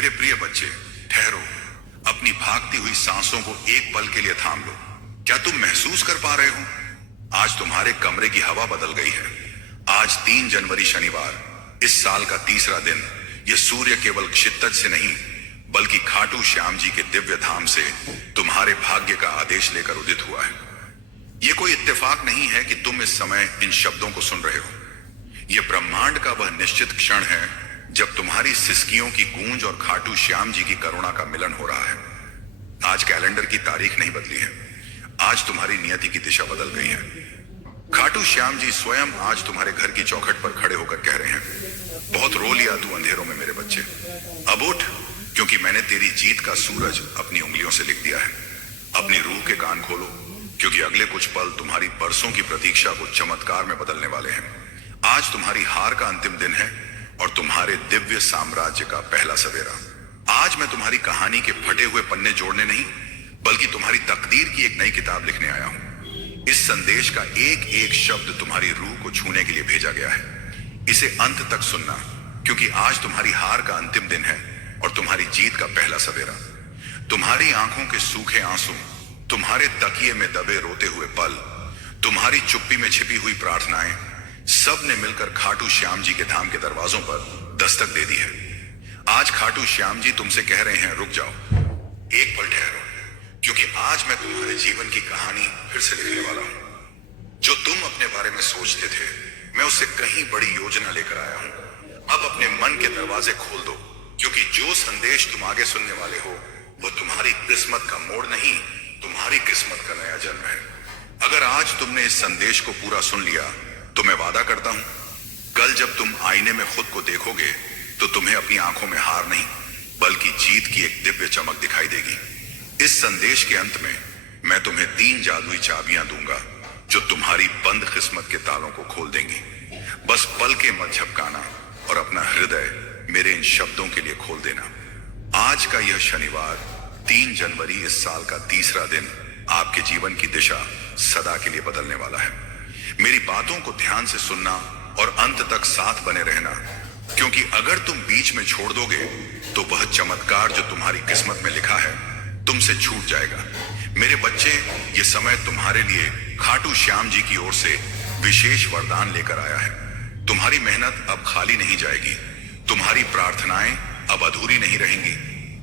मेरे प्रिय बच्चे, ठहरो। अपनी भागती हुई सांसों को एक पल के लिए थाम लो। क्या तुम महसूस कर पा रहे हो? आज तुम्हारे कमरे की हवा बदल गई है। आज 3 जनवरी शनिवार, इस साल का तीसरा दिन। यह सूर्य केवल क्षितिज से नहीं बल्कि खाटू श्याम जी के दिव्य धाम से तुम्हारे भाग्य का आदेश लेकर उदित हुआ है। यह कोई इत्तेफाक नहीं है कि तुम इस समय इन शब्दों को सुन रहे हो। यह ब्रह्मांड का वह निश्चित क्षण है जब तुम्हारी सिसकियों की गूंज और खाटू श्याम जी की करुणा का मिलन हो रहा है। आज कैलेंडर की तारीख नहीं बदली है, आज तुम्हारी नियति की दिशा बदल गई है। खाटू श्याम जी स्वयं आज तुम्हारे घर की चौखट पर खड़े होकर कह रहे हैं, बहुत रो लिया तू अंधेरों में मेरे बच्चे, अब उठ, क्योंकि मैंने तेरी जीत का सूरज अपनी उंगलियों से लिख दिया है। अपनी रूह के कान खोलो, क्योंकि अगले कुछ पल तुम्हारी बरसों की प्रतीक्षा को चमत्कार में बदलने वाले हैं। आज तुम्हारी हार का अंतिम दिन है और तुम्हारे दिव्य साम्राज्य का पहला सवेरा। आज मैं तुम्हारी कहानी के फटे हुए पन्ने जोड़ने नहीं बल्कि तुम्हारी तकदीर की एक नई किताब लिखने आया हूं। इस संदेश का एक एक शब्द तुम्हारी रूह को छूने के लिए भेजा गया है। इसे अंत तक सुनना, क्योंकि आज तुम्हारी हार का अंतिम दिन है और तुम्हारी जीत का पहला सवेरा। तुम्हारी आंखों के सूखे आंसू, तुम्हारे तकिए में दबे रोते हुए पल, तुम्हारी चुप्पी में छिपी हुई प्रार्थनाएं, सब ने मिलकर खाटू श्याम जी के धाम के दरवाजों पर दस्तक दे दी है। आज खाटू श्याम जी तुमसे कह रहे हैं, रुक जाओ, एक पल ठहरो, क्योंकि आज मैं तुम्हारे जीवन की कहानी फिर से लिखने वाला हूं। जो तुम अपने बारे में सोचते थे, मैं उससे कहीं बड़ी योजना लेकर आया हूं। अब अपने मन के दरवाजे खोल दो, क्योंकि जो संदेश तुम आगे सुनने वाले हो वो तुम्हारी किस्मत का मोड़ नहीं, तुम्हारी किस्मत का नया जन्म है। अगर आज तुमने इस संदेश को पूरा सुन लिया तो मैं वादा करता हूं, कल जब तुम आईने में खुद को देखोगे तो तुम्हें अपनी आंखों में हार नहीं बल्कि जीत की एक दिव्य चमक दिखाई देगी। इस संदेश के अंत में मैं तुम्हें 3 जादुई चाबियां दूंगा जो तुम्हारी बंद किस्मत के तालों को खोल देंगी। बस पल के मत झपकाना और अपना हृदय मेरे इन शब्दों के लिए खोल देना। आज का यह शनिवार 3 जनवरी, इस साल का तीसरा दिन, आपके जीवन की दिशा सदा के लिए बदलने वाला है। मेरी बातों को ध्यान से सुनना और अंत तक साथ बने रहना, क्योंकि अगर तुम बीच में छोड़ दोगे तो वह चमत्कार जो तुम्हारी किस्मत में लिखा है तुमसे छूट जाएगा। मेरे बच्चे, ये समय तुम्हारे लिए खाटू श्याम जी की ओर से विशेष वरदान लेकर आया है। तुम्हारी मेहनत अब खाली नहीं जाएगी, तुम्हारी प्रार्थनाएं अब अधूरी नहीं रहेंगी।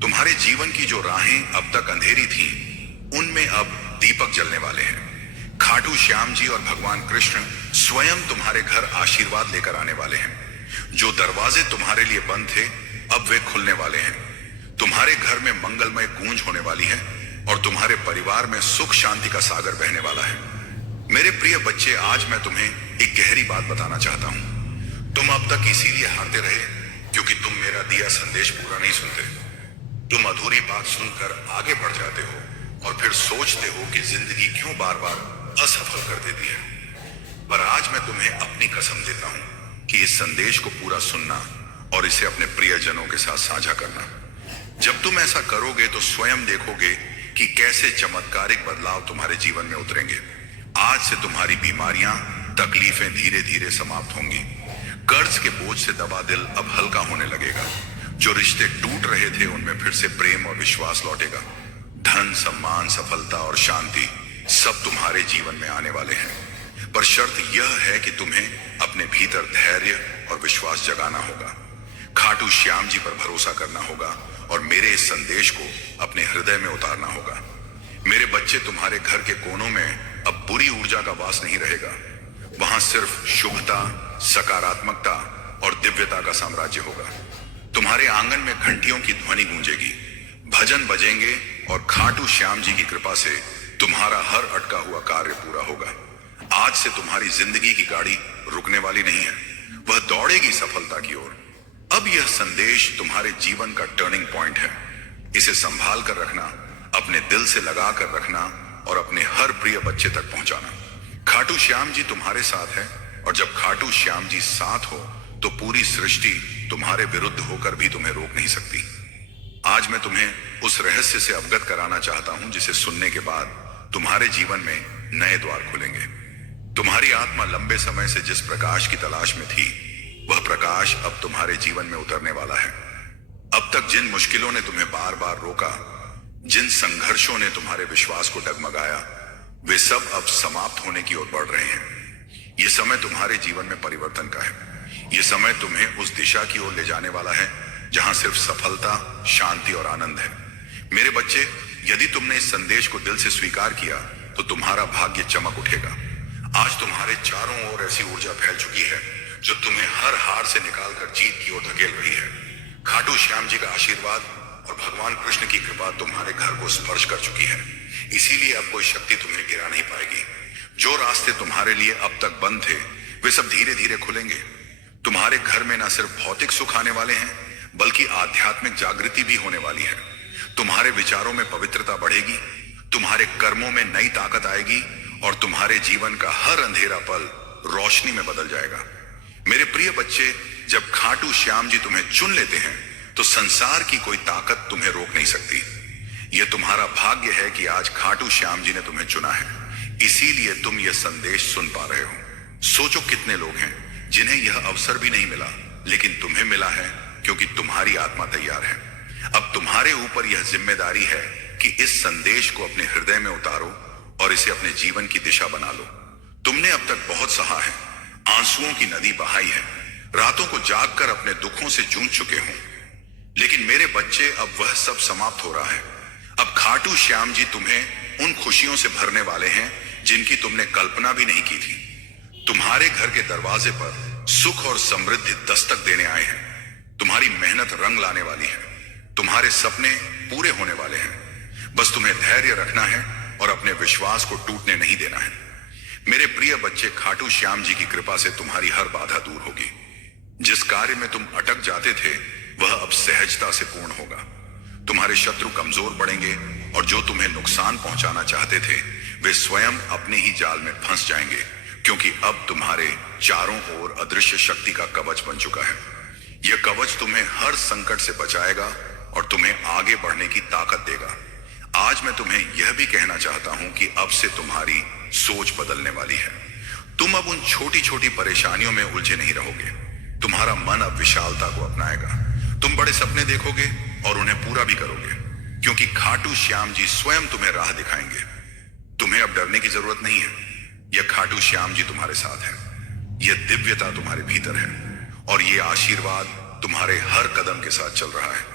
तुम्हारे जीवन की जो राहें अब तक अंधेरी थीं, उनमें अब दीपक जलने वाले हैं। खाटू श्याम जी और भगवान कृष्ण स्वयं तुम्हारे घर आशीर्वाद लेकर आने वाले हैं। जो दरवाजे तुम्हारे लिए बंद थे अब वे खुलने वाले हैं। तुम्हारे घर में मंगलमय गूंज होने वाली है और तुम्हारे परिवार में सुख शांति का सागर बहने वाला है। मेरे प्रिय बच्चे, आज मैं तुम्हें एक गहरी बात बताना चाहता हूं। तुम अब तक इसीलिए हारते रहे क्योंकि तुम मेरा दिया संदेश पूरा नहीं सुनते। तुम अधूरी बात सुनकर आगे बढ़ जाते हो और फिर सोचते हो कि जिंदगी क्यों बार बार असफल कर देती है। पर आज मैं तुम्हें अपनी कसम देता हूं कि इस संदेश को पूरा सुनना और इसे अपने प्रियजनों के साथ साझा करना। जब तुम ऐसा करोगे तो स्वयं देखोगे कि कैसे चमत्कारिक बदलाव तुम्हारे जीवन में उतरेंगे। आज से तुम्हारी बीमारियां, तकलीफें धीरे धीरे समाप्त होंगी। कर्ज के बोझ से दबा दिल अब हल्का होने लगेगा। जो रिश्ते टूट रहे थे उनमें फिर से प्रेम और विश्वास लौटेगा। धन, सम्मान, सफलता और शांति सब तुम्हारे जीवन में आने वाले हैं। पर शर्त यह है कि तुम्हें अपने भीतर धैर्य और विश्वास जगाना होगा। खाटू श्याम जी पर भरोसा करना होगा और मेरे इस संदेश को अपने हृदय में उतारना होगा। मेरे बच्चे, तुम्हारे घर के कोनों में अब बुरी ऊर्जा का वास नहीं रहेगा। वहां सिर्फ शुभता, सकारात्मकता और दिव्यता का साम्राज्य होगा। तुम्हारे आंगन में घंटियों की ध्वनि गूंजेगी, भजन बजेंगे और खाटू श्याम जी की कृपा से तुम्हारा हर अटका हुआ कार्य पूरा होगा। आज से तुम्हारी जिंदगी की गाड़ी रुकने वाली नहीं है, वह दौड़ेगी सफलता की ओर। अब यह संदेश तुम्हारे जीवन का टर्निंग पॉइंट है। इसे संभाल कर रखना, अपने दिल से लगा कर रखना और अपने हर प्रिय बच्चे तक पहुंचाना। खाटू श्याम जी तुम्हारे साथ है और जब खाटू श्याम जी साथ हो तो पूरी सृष्टि तुम्हारे विरुद्ध होकर भी तुम्हें रोक नहीं सकती। आज मैं तुम्हें उस रहस्य से अवगत कराना चाहता हूं जिसे सुनने के बाद तुम्हारे जीवन में नए द्वार खुलेंगे। तुम्हारी आत्मा लंबे समय से जिस प्रकाश की तलाश में थी, वह प्रकाश अब तुम्हारे जीवन में उतरने वाला है। अब अब तक जिन मुश्किलों ने तुम्हें बार बार रोका, जिन संघर्षों ने तुम्हारे विश्वास को डगमगाया, वे सब अब समाप्त होने की ओर बढ़ रहे हैं। ये समय तुम्हारे जीवन में परिवर्तन का है। ये समय तुम्हें उस दिशा की ओर ले जाने वाला है जहां सिर्फ सफलता, शांति और आनंद है। मेरे बच्चे, यदि तुमने इस संदेश को दिल से स्वीकार किया तो तुम्हारा भाग्य चमक उठेगा। आज तुम्हारे चारों ओर ऐसी ऊर्जा फैल चुकी है जो तुम्हें हर हार से निकालकर जीत की ओर धकेल रही है। खाटू श्याम जी का आशीर्वाद और भगवान कृष्ण की कृपा तुम्हारे घर को स्पर्श कर चुकी है, इसीलिए अब कोई शक्ति तुम्हें गिरा नहीं पाएगी। जो रास्ते तुम्हारे लिए अब तक बंद थे, वे सब धीरे धीरे खुलेंगे। तुम्हारे घर में न सिर्फ भौतिक सुख आने वाले हैं, बल्कि आध्यात्मिक जागृति भी होने वाली है। तुम्हारे विचारों में पवित्रता बढ़ेगी, तुम्हारे कर्मों में नई ताकत आएगी और तुम्हारे जीवन का हर अंधेरा पल रोशनी में बदल जाएगा। मेरे प्रिय बच्चे, जब खाटू श्याम जी तुम्हें चुन लेते हैं तो संसार की कोई ताकत तुम्हें रोक नहीं सकती। यह तुम्हारा भाग्य है कि आज खाटू श्याम जी ने तुम्हें चुना है, इसीलिए तुम यह संदेश सुन पा रहे हो। सोचो कितने लोग हैं जिन्हें यह अवसर भी नहीं मिला, लेकिन तुम्हें मिला है क्योंकि तुम्हारी आत्मा तैयार है। अब तुम्हारे ऊपर यह जिम्मेदारी है कि इस संदेश को अपने हृदय में उतारो और इसे अपने जीवन की दिशा बना लो। तुमने अब तक बहुत सहा है, आंसुओं की नदी बहाई है, रातों को जागकर अपने दुखों से जूझ चुके हो, लेकिन मेरे बच्चे, अब वह सब समाप्त हो रहा है। अब खाटू श्याम जी तुम्हें उन खुशियों से भरने वाले हैं जिनकी तुमने कल्पना भी नहीं की थी। तुम्हारे घर के दरवाजे पर सुख और समृद्धि दस्तक देने आए हैं। तुम्हारी मेहनत रंग लाने वाली है, तुम्हारे सपने पूरे होने वाले हैं। बस तुम्हें धैर्य रखना है और अपने विश्वास को टूटने नहीं देना है। मेरे प्रिय बच्चे, खाटू श्याम जी की कृपा से तुम्हारी हर बाधा दूर होगी। जिस कार्य में तुम अटक जाते थे वह अब सहजता से पूर्ण होगा। तुम्हारे शत्रु कमजोर पड़ेंगे और जो तुम्हें नुकसान पहुंचाना चाहते थे वे स्वयं अपने ही जाल में फंस जाएंगे, क्योंकि अब तुम्हारे चारों ओर अदृश्य शक्ति का कवच बन चुका है। यह कवच तुम्हें हर संकट से बचाएगा और तुम्हें आगे बढ़ने की ताकत देगा। आज मैं तुम्हें यह भी कहना चाहता हूं कि अब से तुम्हारी सोच बदलने वाली है। तुम अब उन छोटी छोटी परेशानियों में उलझे नहीं रहोगे। तुम्हारा मन अब विशालता को अपनाएगा। तुम बड़े सपने देखोगे और उन्हें पूरा भी करोगे, क्योंकि खाटू श्याम जी स्वयं तुम्हें राह दिखाएंगे। तुम्हें अब डरने की जरूरत नहीं है। यह खाटू श्याम जी तुम्हारे साथ है, यह दिव्यता तुम्हारे भीतर है और यह आशीर्वाद तुम्हारे हर कदम के साथ चल रहा है।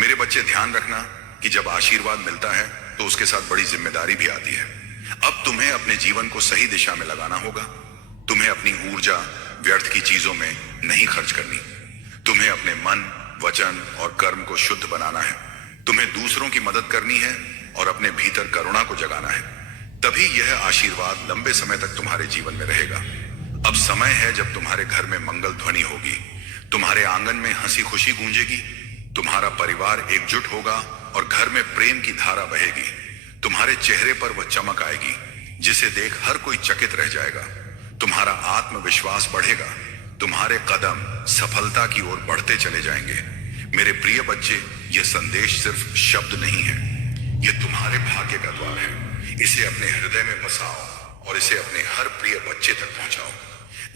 मेरे बच्चे, ध्यान रखना कि जब आशीर्वाद मिलता है तो उसके साथ बड़ी जिम्मेदारी भी आती है। अब तुम्हें अपने जीवन को सही दिशा में लगाना होगा। तुम्हें अपनी ऊर्जा व्यर्थ की चीजों में नहीं खर्च करनी। तुम्हें अपने मन, वचन और कर्म को शुद्ध बनाना है। तुम्हें दूसरों की मदद करनी है और अपने भीतर करुणा को जगाना है। तभी यह आशीर्वाद लंबे समय तक तुम्हारे जीवन में रहेगा। अब समय है जब तुम्हारे घर में मंगल ध्वनि होगी, तुम्हारे आंगन में हंसी खुशी गूंजेगी, तुम्हारा परिवार एकजुट होगा और घर में प्रेम की धारा बहेगी। तुम्हारे चेहरे पर वह चमक आएगी जिसे देख हर कोई चकित रह जाएगा। तुम्हारा आत्मविश्वास बढ़ेगा, तुम्हारे कदम सफलता की ओर बढ़ते चले जाएंगे। मेरे प्रिय बच्चे, यह संदेश सिर्फ शब्द नहीं है, यह तुम्हारे भाग्य का द्वार है। इसे अपने हृदय में बसाओ और इसे अपने हर प्रिय बच्चे तक पहुंचाओ।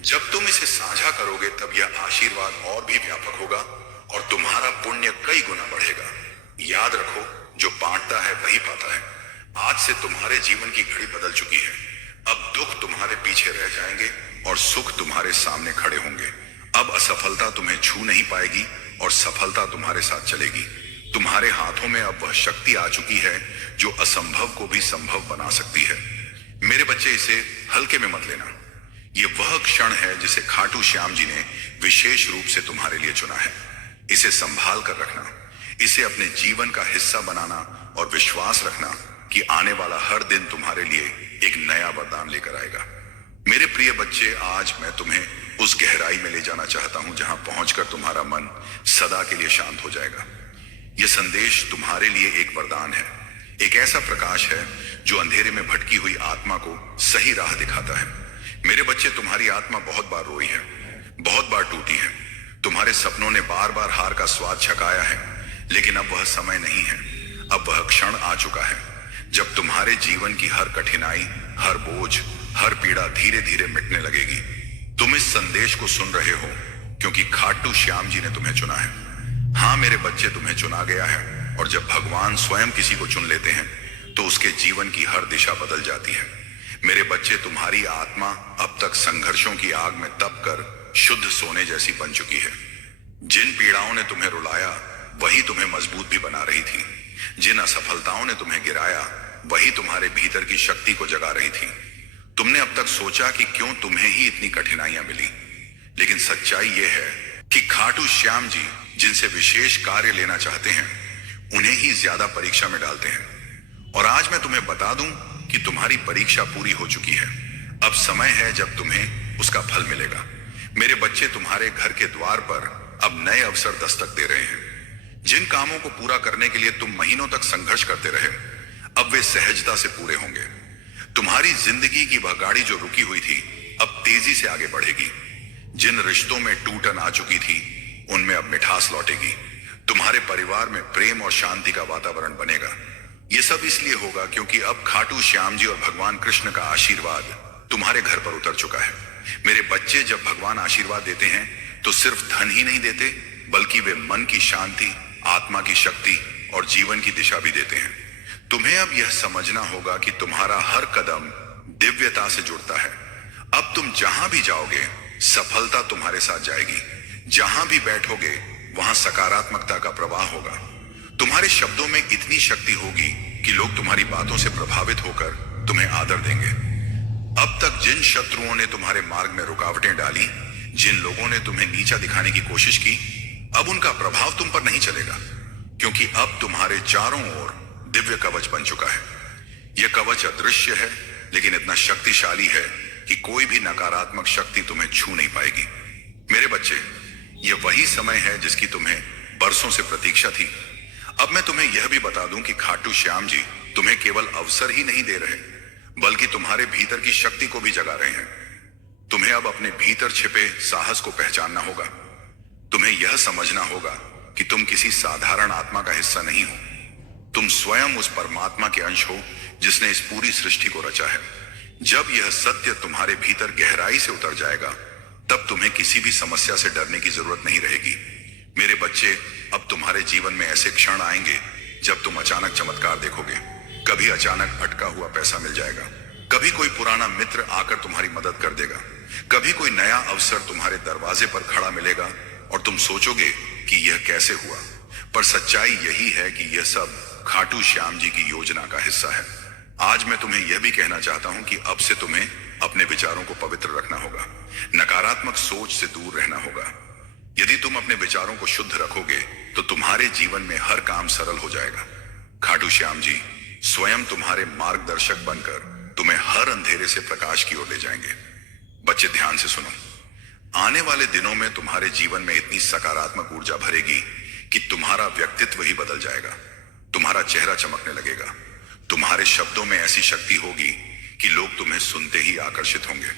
जब तुम इसे साझा करोगे तब यह आशीर्वाद और भी व्यापक होगा और तुम्हारा पुण्य कई गुना बढ़ेगा। याद रखो, जो बांटता है वही पाता है। आज से तुम्हारे जीवन की घड़ी बदल चुकी है। अब दुख तुम्हारे पीछे रह जाएंगे और सुख तुम्हारे सामने खड़े होंगे। अब असफलता तुम्हें छू नहीं पाएगी और सफलता तुम्हारे साथ चलेगी। तुम्हारे हाथों में अब वह शक्ति आ चुकी है जो असंभव को भी संभव बना सकती है। मेरे बच्चे, इसे हल्के में मत लेना। यह वह क्षण है जिसे खाटू श्याम जी ने विशेष रूप से तुम्हारे लिए चुना है। इसे संभाल कर रखना, इसे अपने जीवन का हिस्सा बनाना और विश्वास रखना कि आने वाला हर दिन तुम्हारे लिए एक नया वरदान लेकर आएगा। मेरे प्रिय बच्चे, आज मैं तुम्हें उस गहराई में ले जाना चाहता हूं जहां पहुंचकर तुम्हारा मन सदा के लिए शांत हो जाएगा। यह संदेश तुम्हारे लिए एक वरदान है, एक ऐसा प्रकाश है जो अंधेरे में भटकी हुई आत्मा को सही राह दिखाता है। मेरे बच्चे, तुम्हारी आत्मा बहुत बार रोई है, बहुत बार टूटी है। तुम्हारे सपनों ने बार बार हार का स्वाद छकाया है, लेकिन अब वह समय नहीं है। अब वह क्षण आ चुका है जब तुम्हारे जीवन की हर कठिनाई, हर बोझ, हर पीड़ा धीरे धीरे मिटने लगेगी। तुम इस संदेश को सुन रहे हो क्योंकि खाटू श्याम जी ने तुम्हें चुना है। हाँ मेरे बच्चे, तुम्हें चुना गया है, और जब भगवान स्वयं किसी को चुन लेते हैं तो उसके जीवन की हर दिशा बदल जाती है। मेरे बच्चे, तुम्हारी आत्मा अब तक संघर्षों की आग में तप कर शुद्ध सोने जैसी बन चुकी है। जिन पीड़ाओं ने तुम्हें रुलाया वही तुम्हें मजबूत भी बना रही थी। जिन असफलताओं ने तुम्हें गिराया वही तुम्हारे भीतर की शक्ति को जगा रही थी। तुमने अब तक सोचा कि क्यों तुम्हें ही इतनी कठिनाइयां मिली, लेकिन सच्चाई यह है कि खाटू श्याम जी जिनसे विशेष कार्य लेना चाहते हैं उन्हें ही ज्यादा परीक्षा में डालते हैं। और आज मैं तुम्हें बता दूं कि तुम्हारी परीक्षा पूरी हो चुकी है। अब समय है जब तुम्हें उसका फल मिलेगा। मेरे बच्चे, तुम्हारे घर के द्वार पर अब नए अवसर दस्तक दे रहे हैं। जिन कामों को पूरा करने के लिए तुम महीनों तक संघर्ष करते रहे, अब वे सहजता से पूरे होंगे। तुम्हारी जिंदगी की वह गाड़ी जो रुकी हुई थी अब तेजी से आगे बढ़ेगी। जिन रिश्तों में टूटन आ चुकी थी उनमें अब मिठास लौटेगी। तुम्हारे परिवार में प्रेम और शांति का वातावरण बनेगा। यह सब इसलिए होगा क्योंकि अब खाटू श्याम जी और भगवान कृष्ण का आशीर्वाद तुम्हारे घर पर उतर चुका है। मेरे बच्चे, जब भगवान आशीर्वाद देते हैं तो सिर्फ धन ही नहीं देते, बल्कि वे मन की शांति, आत्मा की शक्ति और जीवन की दिशा भी देते हैं। तुम्हें अब यह समझना होगा कि तुम्हारा हर कदम दिव्यता से जुड़ता है। अब तुम जहां भी जाओगे सफलता तुम्हारे साथ जाएगी। जहां भी बैठोगे वहां सकारात्मकता का प्रवाह होगा। तुम्हारे शब्दों में इतनी शक्ति होगी कि लोग तुम्हारी बातों से प्रभावित होकर तुम्हें आदर देंगे। अब तक जिन शत्रुओं ने तुम्हारे मार्ग में रुकावटें डाली, जिन लोगों ने तुम्हें नीचा दिखाने की कोशिश की, अब उनका प्रभाव तुम पर नहीं चलेगा, क्योंकि अब तुम्हारे चारों ओर दिव्य कवच बन चुका है। यह कवच अदृश्य है, लेकिन इतना शक्तिशाली है कि कोई भी नकारात्मक शक्ति तुम्हें छू नहीं पाएगी। मेरे बच्चे, यह वही समय है जिसकी तुम्हें बरसों से प्रतीक्षा थी। अब मैं तुम्हें यह भी बता दूं कि खाटू श्याम जी तुम्हें केवल अवसर ही नहीं दे रहे, बल्कि तुम्हारे भीतर की शक्ति को भी जगा रहे हैं। तुम्हें अब अपने भीतर छिपे साहस को पहचानना होगा। तुम्हें यह समझना होगा कि तुम किसी साधारण आत्मा का हिस्सा नहीं हो। तुम स्वयं उस परमात्मा के अंश हो जिसने इस पूरी सृष्टि को रचा है। जब यह सत्य तुम्हारे भीतर गहराई से उतर जाएगा, तब तुम्हें किसी भी समस्या से डरने की जरूरत नहीं रहेगी। मेरे बच्चे, अब तुम्हारे जीवन में ऐसे क्षण आएंगे जब तुम अचानक चमत्कार देखोगे। कभी अचानक अटका हुआ पैसा मिल जाएगा, कभी कोई पुराना मित्र आकर तुम्हारी मदद कर देगा, कभी कोई नया अवसर तुम्हारे दरवाजे पर खड़ा मिलेगा और तुम सोचोगे कि यह कैसे हुआ। पर सच्चाई यही है कि यह सब खाटू श्याम जी की योजना का हिस्सा है। आज मैं तुम्हें यह भी कहना चाहता हूं कि अब से तुम्हें अपने विचारों को पवित्र रखना होगा, नकारात्मक सोच से दूर रहना होगा। यदि तुम अपने विचारों को शुद्ध रखोगे तो तुम्हारे जीवन में हर काम सरल हो जाएगा। खाटू श्याम जी स्वयं तुम्हारे मार्गदर्शक बनकर तुम्हें हर अंधेरे से प्रकाश की ओर ले जाएंगे। बच्चे, ध्यान से सुनो। आने वाले दिनों में तुम्हारे जीवन में इतनी सकारात्मक ऊर्जा भरेगी कि तुम्हारा व्यक्तित्व ही बदल जाएगा। तुम्हारा चेहरा चमकने लगेगा। तुम्हारे शब्दों में ऐसी शक्ति होगी कि लोग तुम्हें सुनते ही आकर्षित होंगे।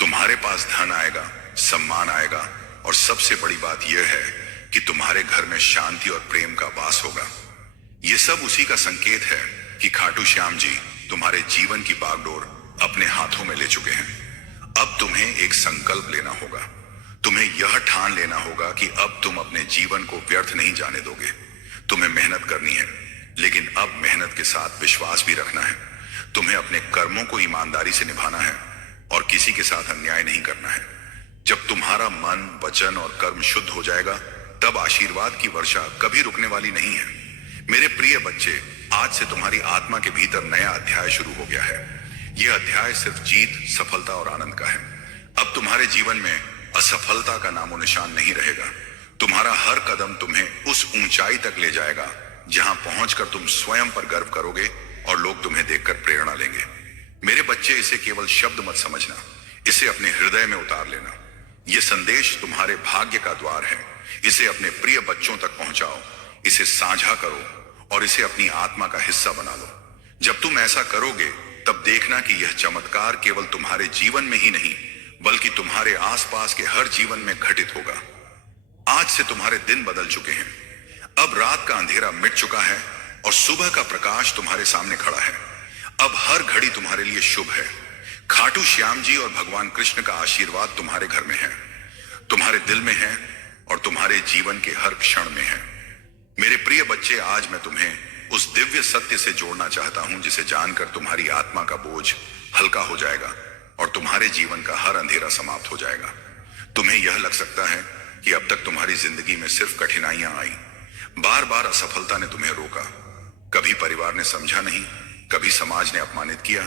तुम्हारे पास धन आएगा, सम्मान आएगा, और सबसे बड़ी बात यह है कि तुम्हारे घर में शांति और प्रेम का वास होगा। यह सब उसी का संकेत है कि खाटू श्याम जी तुम्हारे जीवन की बागडोर अपने हाथों में ले चुके हैं। अब तुम्हें एक संकल्प लेना होगा। तुम्हें यह ठान लेना होगा कि अब तुम अपने जीवन को व्यर्थ नहीं जाने दोगे। तुम्हें मेहनत करनी है, लेकिन अब मेहनत के साथ विश्वास भी रखना है। तुम्हें अपने कर्मों को ईमानदारी से निभाना है और किसी के साथ अन्याय नहीं करना है। जब तुम्हारा मन, वचन और कर्म शुद्ध हो जाएगा, तब आशीर्वाद की वर्षा कभी रुकने वाली नहीं है। मेरे प्रिय बच्चे, आज से तुम्हारी आत्मा के भीतर नया अध्याय शुरू हो गया है। यह अध्याय सिर्फ जीत, सफलता और आनंद का है। अब तुम्हारे जीवन में असफलता का नामो निशान नहीं रहेगा। तुम्हारा हर कदम तुम्हें उस ऊंचाई तक ले जाएगा जहां पहुंचकर तुम स्वयं पर गर्व करोगे और लोग तुम्हें देखकर प्रेरणा लेंगे। मेरे बच्चे, इसे केवल शब्द मत समझना, इसे अपने हृदय में उतार लेना। यह संदेश तुम्हारे भाग्य का द्वार है। इसे अपने प्रिय बच्चों तक पहुंचाओ, इसे साझा करो और इसे अपनी आत्मा का हिस्सा बना लो। जब तुम ऐसा करोगे, तब देखना कि यह चमत्कार केवल तुम्हारे जीवन में ही नहीं, बल्कि तुम्हारे आसपास के हर जीवन में घटित होगा। आज से तुम्हारे दिन बदल चुके हैं। अब रात का अंधेरा मिट चुका है और सुबह का प्रकाश तुम्हारे सामने खड़ा है। अब हर घड़ी तुम्हारे लिए शुभ है। खाटू श्याम जी और भगवान कृष्ण का आशीर्वाद तुम्हारे घर में है, तुम्हारे दिल में है और तुम्हारे जीवन के हर क्षण में है। मेरे प्रिय बच्चे, आज मैं तुम्हें उस दिव्य सत्य से जोड़ना चाहता हूं जिसे जानकर तुम्हारी आत्मा का बोझ हल्का हो जाएगा और तुम्हारे जीवन का हर अंधेरा समाप्त हो जाएगा। तुम्हें यह लग सकता है कि अब तक तुम्हारी जिंदगी में सिर्फ कठिनाइयां आई, बार बार असफलता ने तुम्हें रोका। कभी परिवार ने समझा नहीं, कभी समाज ने अपमानित किया,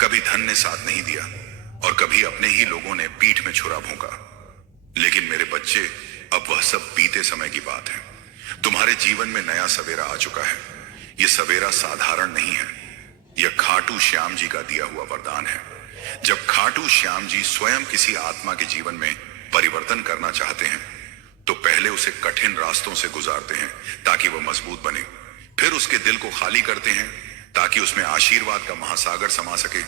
कभी धन ने साथ नहीं दिया और कभी अपने ही लोगों ने पीठ में छुरा भोंका। लेकिन मेरे बच्चे, अब वह सब बीते समय की बात है। तुम्हारे जीवन में नया सवेरा आ चुका है। यह सवेरा साधारण नहीं है, यह खाटू श्याम जी का दिया हुआ वरदान है। जब खाटू श्याम जी स्वयं किसी आत्मा के जीवन में परिवर्तन करना चाहते हैं तो पहले उसे कठिन रास्तों से गुजारते हैं ताकि वह मजबूत बने। फिर उसके दिल को खाली करते हैं ताकि उसमें आशीर्वाद का महासागर समा सके।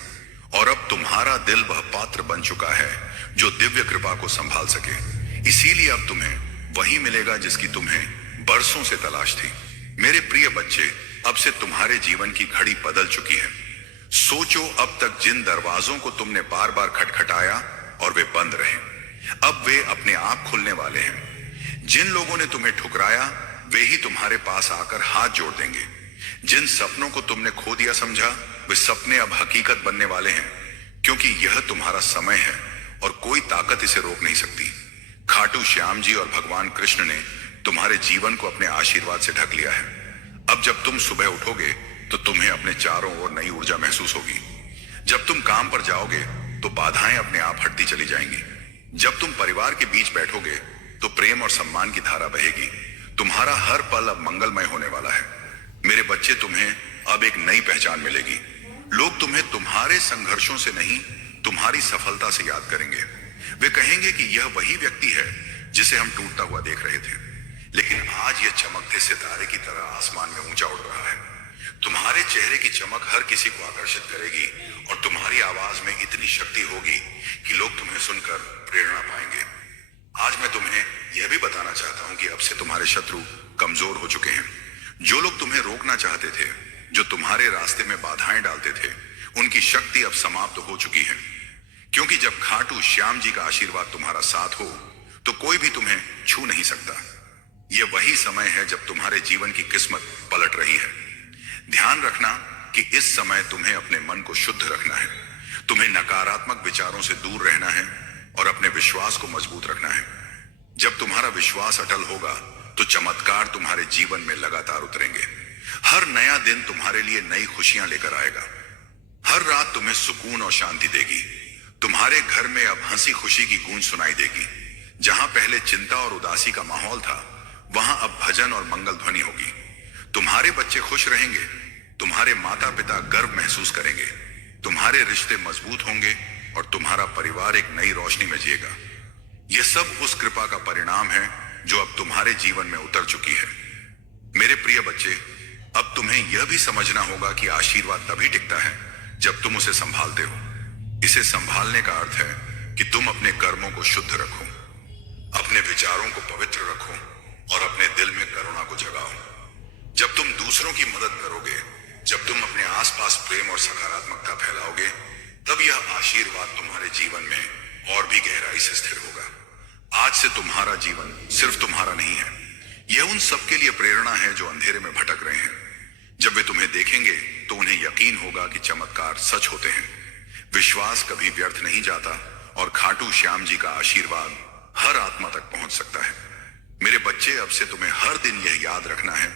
और अब तुम्हारा दिल वह पात्र बन चुका है जो दिव्य कृपा को संभाल सके। इसीलिए अब तुम्हें वही मिलेगा जिसकी तुम्हें बरसों से तलाश थी। मेरे प्रिय बच्चे, अब से तुम्हारे जीवन की घड़ी बदल चुकी है। सोचो, अब तक जिन दरवाजों को तुमने बार बार खटखटाया और वे बंद रहे, अब वे अपने आप खुलने वाले हैं। जिन लोगों ने तुम्हें ठुकराया वे ही तुम्हारे पास आकर हाथ जोड़ देंगे। जिन सपनों को तुमने खो दिया समझा, वे सपने अब हकीकत बनने वाले हैं, क्योंकि यह तुम्हारा समय है और कोई ताकत इसे रोक नहीं सकती। खाटू श्याम जी और भगवान कृष्ण ने तुम्हारे जीवन को अपने आशीर्वाद से ढक लिया है। अब जब तुम सुबह उठोगे तो तुम्हें अपने चारों ओर नई ऊर्जा महसूस होगी। जब तुम काम पर जाओगे तो बाधाएं अपने आप हटती चली जाएंगी। जब तुम परिवार के बीच बैठोगे तो प्रेम और सम्मान की धारा बहेगी। तुम्हारा हर पल अब मंगलमय होने वाला है। मेरे बच्चे, तुम्हें अब एक नई पहचान मिलेगी। लोग तुम्हें तुम्हारे संघर्षों से नहीं, तुम्हारी सफलता से याद करेंगे। वे कहेंगे कि यह वही व्यक्ति है जिसे हम टूटता हुआ देख रहे थे, लेकिन आज यह चमकते सितारे की तरह आसमान में ऊंचा उड़ रहा है। तुम्हारे चेहरे की चमक हर किसी को आकर्षित करेगी और तुम्हारी आवाज में इतनी शक्ति होगी कि लोग तुम्हें सुनकर प्रेरणा पाएंगे। आज मैं तुम्हें यह भी बताना चाहता हूं कि अब से तुम्हारे शत्रु कमजोर हो चुके हैं। जो लोग तुम्हें रोकना चाहते थे, जो तुम्हारे रास्ते में बाधाएं डालते थे, उनकी शक्ति अब समाप्त हो चुकी है। क्योंकि जब खाटू श्याम जी का आशीर्वाद तुम्हारा साथ हो तो कोई भी तुम्हें छू नहीं सकता। यह वही समय है जब तुम्हारे जीवन की किस्मत पलट रही है। ध्यान रखना कि इस समय तुम्हें अपने मन को शुद्ध रखना है। तुम्हें नकारात्मक विचारों से दूर रहना है और अपने विश्वास को मजबूत रखना है। जब तुम्हारा विश्वास अटल होगा तो चमत्कार तुम्हारे जीवन में लगातार उतरेंगे। हर नया दिन तुम्हारे लिए नई खुशियां लेकर आएगा। हर रात तुम्हें सुकून और शांति देगी। तुम्हारे घर में अब हंसी खुशी की गूंज सुनाई देगी। जहां पहले चिंता और उदासी का माहौल था, वहां अब भजन और मंगल ध्वनि होगी। तुम्हारे बच्चे खुश रहेंगे, तुम्हारे माता पिता गर्व महसूस करेंगे, तुम्हारे रिश्ते मजबूत होंगे और तुम्हारा परिवार एक नई रोशनी में जिएगा। यह सब उस कृपा का परिणाम है जो अब तुम्हारे जीवन में उतर चुकी है। मेरे प्रिय बच्चे, अब तुम्हें यह भी समझना होगा कि आशीर्वाद तभी टिकता है जब तुम उसे संभालते हो। इसे संभालने का अर्थ है कि तुम अपने कर्मों को शुद्ध रखो, अपने विचारों को पवित्र रखो और अपने दिल में करुणा को जगाओ। जब तुम दूसरों की मदद करोगे, जब तुम अपने आसपास प्रेम और सकारात्मकता फैलाओगे, तब यह आशीर्वाद तुम्हारे जीवन में और भी गहराई से स्थिर होगा। आज से तुम्हारा जीवन सिर्फ तुम्हारा नहीं है, यह उन सबके लिए प्रेरणा है जो अंधेरे में भटक रहे हैं। जब वे तुम्हें देखेंगे तो उन्हें यकीन होगा कि चमत्कार सच होते हैं। विश्वास कभी व्यर्थ नहीं जाता और खाटू श्याम जी का आशीर्वाद हर आत्मा तक पहुंच सकता है। मेरे बच्चे, अब से तुम्हें हर दिन यह याद रखना है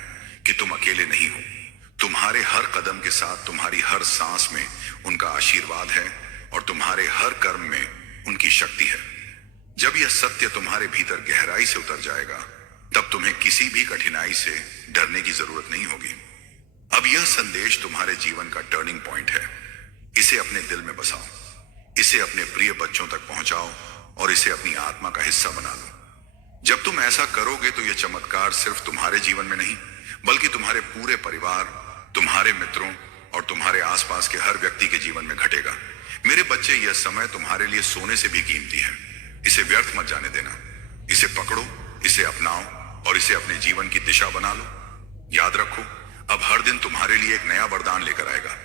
कि तुम अकेले नहीं हो। तुम्हारे हर कदम के साथ, तुम्हारी हर सांस में उनका आशीर्वाद है और तुम्हारे हर कर्म में उनकी शक्ति है। जब यह सत्य तुम्हारे भीतर गहराई से उतर जाएगा, तब तुम्हें किसी भी कठिनाई से डरने की जरूरत नहीं होगी। अब यह संदेश तुम्हारे जीवन का टर्निंग पॉइंट है। इसे अपने दिल में बसाओ, इसे अपने प्रिय बच्चों तक पहुंचाओ और इसे अपनी आत्मा का हिस्सा बना लो। जब तुम ऐसा करोगे तो यह चमत्कार सिर्फ तुम्हारे जीवन में नहीं, बल्कि तुम्हारे पूरे परिवार, तुम्हारे मित्रों और तुम्हारे आसपास के हर व्यक्ति के जीवन में घटेगा। मेरे बच्चे, यह समय तुम्हारे लिए सोने से भी कीमती है। इसे व्यर्थ मत जाने देना। इसे पकड़ो, इसे अपनाओ और इसे अपने जीवन की दिशा बना लो। याद रखो, अब हर दिन तुम्हारे लिए एक नया वरदान लेकर आएगा।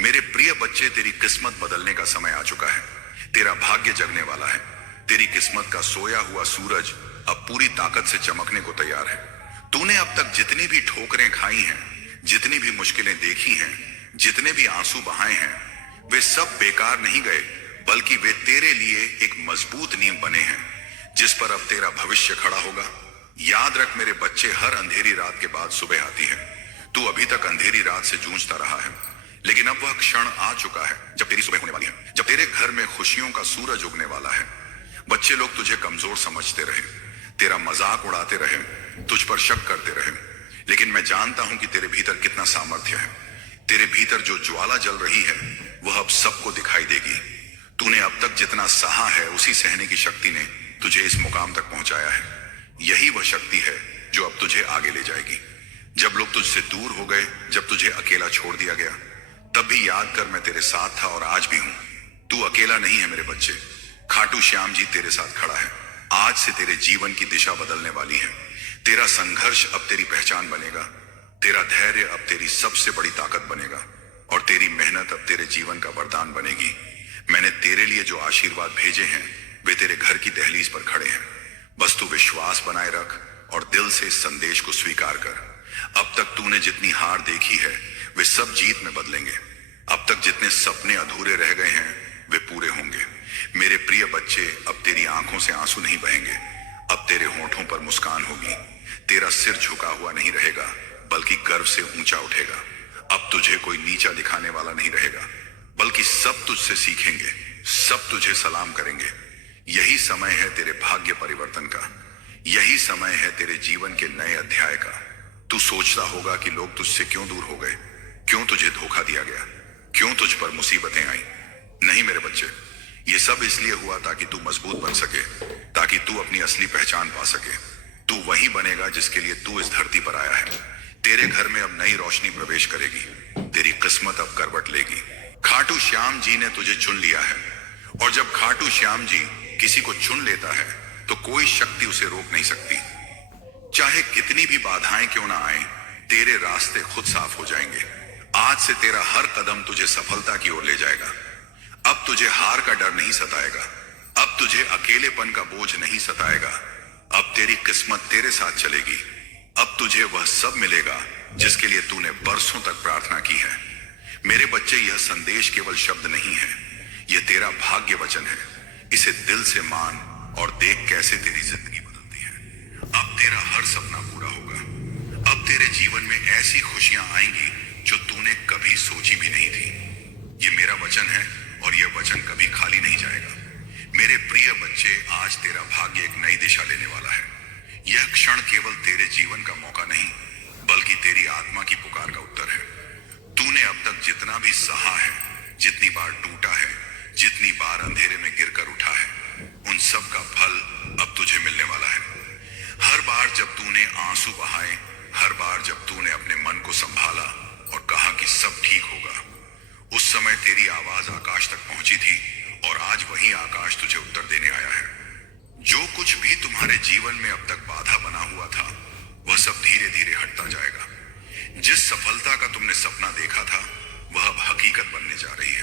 मेरे प्रिय बच्चे, तेरी किस्मत बदलने का समय आ चुका है। तेरा भाग्य जगने वाला है। तेरी किस्मत का सोया हुआ सूरज अब पूरी ताकत से चमकने को तैयार है। तूने अब तक जितनी भी ठोकरें खाई हैं, जितनी भी मुश्किलें देखी हैं, जितने भी आंसू बहाए हैं, वे सब बेकार नहीं गए, बल्कि वे तेरे लिए एक मजबूत नींव बने हैं, जिस पर अब तेरा भविष्य खड़ा होगा। याद रख मेरे बच्चे, हर अंधेरी रात के बाद सुबह आती है। तू अभी तक अंधेरी रात से जूझता रहा है, लेकिन अब वह क्षण आ चुका है जब तेरी सुबह होने वाली है, जब तेरे घर में खुशियों का सूरज उगने वाला है। बच्चे लोग तुझे कमजोर समझते रहे, तेरा मजाक उड़ाते रहे, तुझ पर शक करते रहे, लेकिन मैं जानता हूं कि तेरे भीतर कितना सामर्थ्य है। तेरे भीतर जो ज्वाला जल रही है, वह अब सबको दिखाई देगी। तूने अब तक जितना सहा है, उसी सहने की शक्ति ने तुझे इस मुकाम तक पहुंचाया है। यही वह शक्ति है जो अब तुझे आगे ले जाएगी। जब लोग तुझसे दूर हो गए, जब तुझे अकेला छोड़ दिया गया, तब भी याद कर मैं तेरे साथ था और आज भी हूं। तू अकेला नहीं है मेरे बच्चे, खाटू श्याम जी तेरे साथ खड़ा है। आज से तेरे जीवन की दिशा बदलने वाली है। तेरा संघर्ष अब तेरी पहचान बनेगा, तेरा धैर्य अब तेरी सबसे बड़ी ताकत बनेगा, और तेरी मेहनत अब तेरे जीवन का वरदान बनेगी। मैंने तेरे लिए जो आशीर्वाद भेजे हैं, वे तेरे घर की दहलीज पर खड़े हैं। बस तू विश्वास बनाए रख और दिल से इस संदेश को स्वीकार कर। अब तक तूने जितनी हार देखी है, वे सब जीत में बदलेंगे। अब तक जितने सपने अधूरे रह गए हैं, वे पूरे होंगे। मेरे प्रिय बच्चे, अब तेरी आंखों से आंसू नहीं बहेंगे, अब तेरे होठों पर मुस्कान होगी। तेरा सिर झुका हुआ नहीं रहेगा, बल्कि गर्व से ऊंचा उठेगा। अब तुझे कोई नीचा दिखाने वाला नहीं रहेगा, बल्कि सब तुझसे सीखेंगे, सब तुझे सलाम करेंगे। यही समय है तेरे भाग्य परिवर्तन का, यही समय है तेरे जीवन के नए अध्याय का। तू सोचता होगा कि लोग तुझसे क्यों दूर हो गए, क्यों तुझे धोखा दिया गया, क्यों तुझ पर मुसीबतें आई। नहीं मेरे बच्चे, ये सब इसलिए हुआ ताकि तू मजबूत बन सके, ताकि तू अपनी असली पहचान पा सके। तू वही बनेगा जिसके लिए तू इस धरती पर आया है। तेरे घर में अब नई रोशनी प्रवेश करेगी, तेरी किस्मत अब करवट लेगी। खाटू श्याम जी ने तुझे चुन लिया है, और जब खाटू श्याम जी किसी को चुन लेता है, तो कोई शक्ति उसे रोक नहीं सकती। चाहे कितनी भी बाधाएं क्यों ना आए, तेरे रास्ते खुद साफ हो जाएंगे। आज से तेरा हर कदम तुझे सफलता की ओर ले जाएगा। अब तुझे हार का डर नहीं सताएगा, अब तुझे अकेलेपन का बोझ नहीं सताएगा। अब तेरी किस्मत तेरे साथ चलेगी। अब तुझे वह सब मिलेगा जिसके लिए तूने बरसों तक प्रार्थना की है। मेरे बच्चे, यह संदेश केवल शब्द नहीं है, यह तेरा भाग्य वचन है। इसे दिल से मान और देख कैसे तेरी जिंदगी बदलती है। अब तेरा हर सपना पूरा होगा। अब तेरे जीवन में ऐसी खुशियां आएंगी जो तूने कभी सोची भी नहीं थी। ये मेरा वचन है और यह वचन कभी खाली नहीं जाएगा। मेरे प्रिय बच्चे, आज तेरा भाग्य एक नई दिशा लेने वाला है। यह क्षण केवल तेरे जीवन का मौका नहीं, बल्कि तेरी आत्मा की पुकार का उत्तर है। तूने अब तक जितना भी सहा है, जितनी बार टूटा है, जितनी बार अंधेरे में गिरकर उठा है, उन सब का फल अब तुझे मिलने वाला है। हर बार जब तूने आंसू बहाए, हर बार जब तूने अपने मन को संभाला और कहा कि सब ठीक होगा, उस समय तेरी आवाज आकाश तक पहुंची थी, और आज वही आकाश तुझे उत्तर देने आया है। जो कुछ भी तुम्हारे जीवन में अब तक बाधा बना हुआ था, वह सब धीरे धीरे हटता जाएगा। जिस सफलता का तुमने सपना देखा था, वह अब हकीकत बनने जा रही है।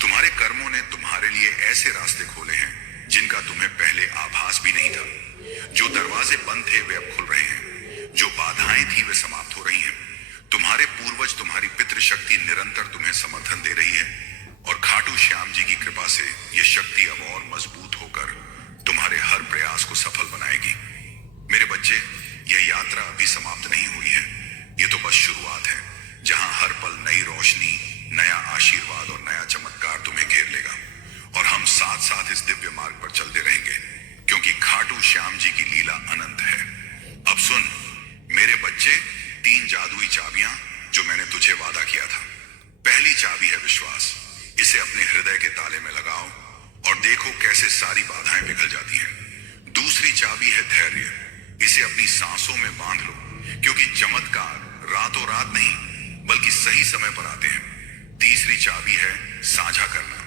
तुम्हारे कर्मों ने तुम्हारे लिए ऐसे रास्ते खोले हैं जिनका तुम्हें पहले आभास भी नहीं था। जो दरवाजे बंद थे वे अब खुल रहे हैं, जो बाधाएं थी वे समाप्त हो रही हैं। तुम्हारे पूर्वज, तुम्हारी पितृशक्ति निरंतर तुम्हें समर्थन दे रही है, और खाटू श्याम जी की कृपा से यह शक्ति अब और मजबूत होकर तुम्हारे हर प्रयास को सफल बनाएगी। मेरे बच्चे, यह यात्रा अभी समाप्त नहीं हुई है, यह तो बस शुरुआत है, जहां हर पल नई रोशनी, नया आशीर्वाद और नया चमत्कार तुम्हें घेर लेगा। और हम साथ साथ इस दिव्य मार्ग पर चलते रहेंगे, क्योंकि खाटू श्याम जी की लीला अनंत है। अब सुन मेरे बच्चे, 3 जादुई चाबियां जो मैंने तुझे वादा किया था। पहली चाबी है विश्वास। इसे अपने हृदय के ताले में लगाओ और देखो कैसे सारी बाधाएं पिघल जाती हैं। दूसरी चाबी है धैर्य। इसे अपनी सांसों में बांध लो, क्योंकि चमत्कार रातों रात नहीं, बल्कि सही समय पर आते हैं। तीसरी चाबी है साझा करना।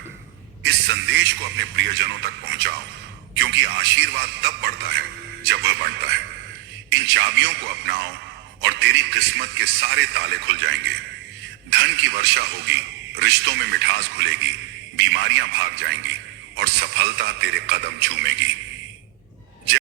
इस संदेश को अपने प्रियजनों तक पहुंचाओ, क्योंकि आशीर्वाद तब बढ़ता है जब वह बढ़ता है। इन चाबियों को अपनाओ और तेरी किस्मत के सारे ताले खुल जाएंगे। धन की वर्षा होगी, रिश्तों में मिठास घुलेगी, बीमारियां भाग जाएंगी और सफलता तेरे कदम चूमेगी।